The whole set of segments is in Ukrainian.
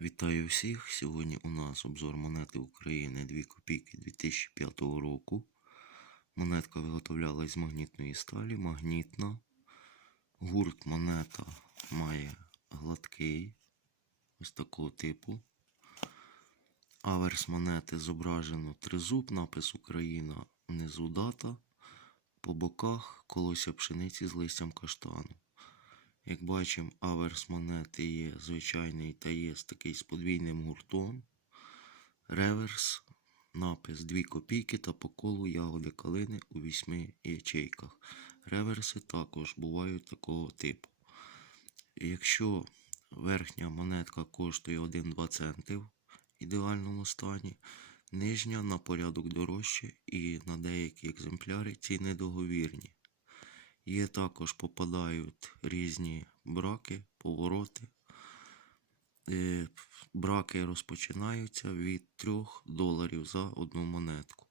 Вітаю всіх! Сьогодні у нас обзор монети України 2 копійки 2005 року. Монетка виготовлялась з магнітної сталі, магнітна. Гурт монета має гладкий, ось такого типу. Аверс монети зображено тризуб, напис Україна, внизу дата. По боках колося пшениці з листям каштану. Як бачимо, аверс монети є звичайний та є такий з подвійним гуртом. Реверс, напис 2 копійки та по колу ягоди калини у 8 ячейках. Реверси також бувають такого типу. Якщо верхня монетка коштує 1-2 центи в ідеальному стані, нижня на порядок дорожче і на деякі екземпляри ціни договірні. Є також попадають різні браки, повороти. Е, Браки розпочинаються від 3 доларів за одну монетку.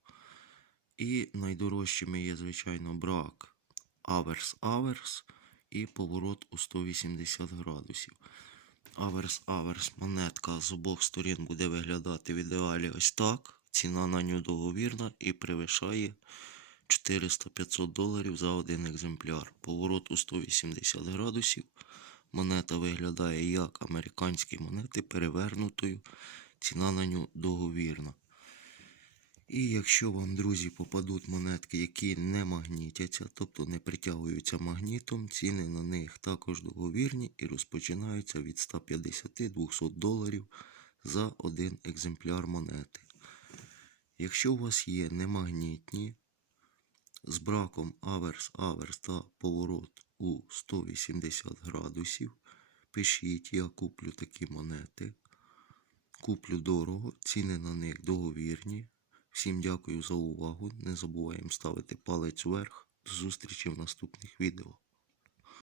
І найдорожчими є, звичайно, брак аверс-аверс і поворот у 180 градусів. Аверс-аверс монетка з обох сторін буде виглядати в ідеалі ось так. Ціна на нього договірна і перевищає 400-500 доларів за один екземпляр. Поворот у 180 градусів. Монета виглядає як американські монети перевернутою. Ціна на нього договірна. І якщо вам, друзі, попадуть монетки, які не магнітяться, тобто не притягуються магнітом, ціни на них також договірні і розпочинаються від 150-200 доларів за один екземпляр монети. Якщо у вас є немагнітні, з браком аверс-аверс та поворот у 180 градусів, пишіть, я куплю такі монети. Куплю дорого, ціни на них договірні. Всім дякую за увагу. Не забуваємо ставити палець вверх. До зустрічі в наступних відео.